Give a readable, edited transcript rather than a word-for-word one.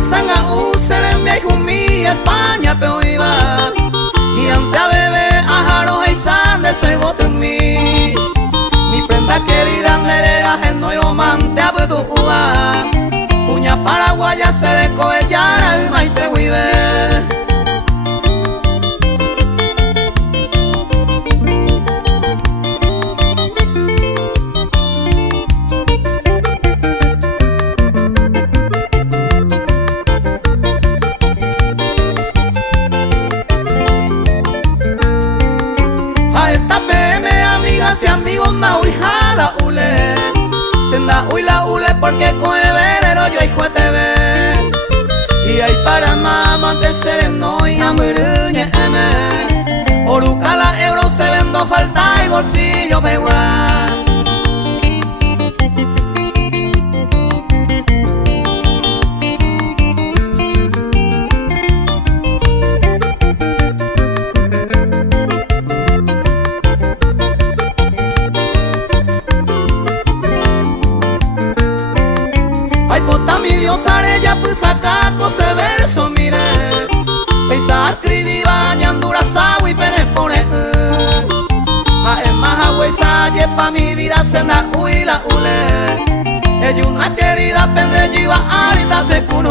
sanga usere mi jumi España pe iba y ante a bebé a jaro heisan de se mi prenda querida nerera geno y romante a tu uva puña paraguaya se de coellara y maite vive. Si amigos na uy jala ule senda uy la ule porque con el verero yo hijo te ve y hay para mamá de sereno y amuruñe eme oruca la euro se vendo falta y bolsillo pegua. Mi Dios arella pues acá cose verso mire Peisa escribí bañando y pene pone a el más agüesa yepa mi vida senda uy la ule ella una querida pende lleva ahorita se cuno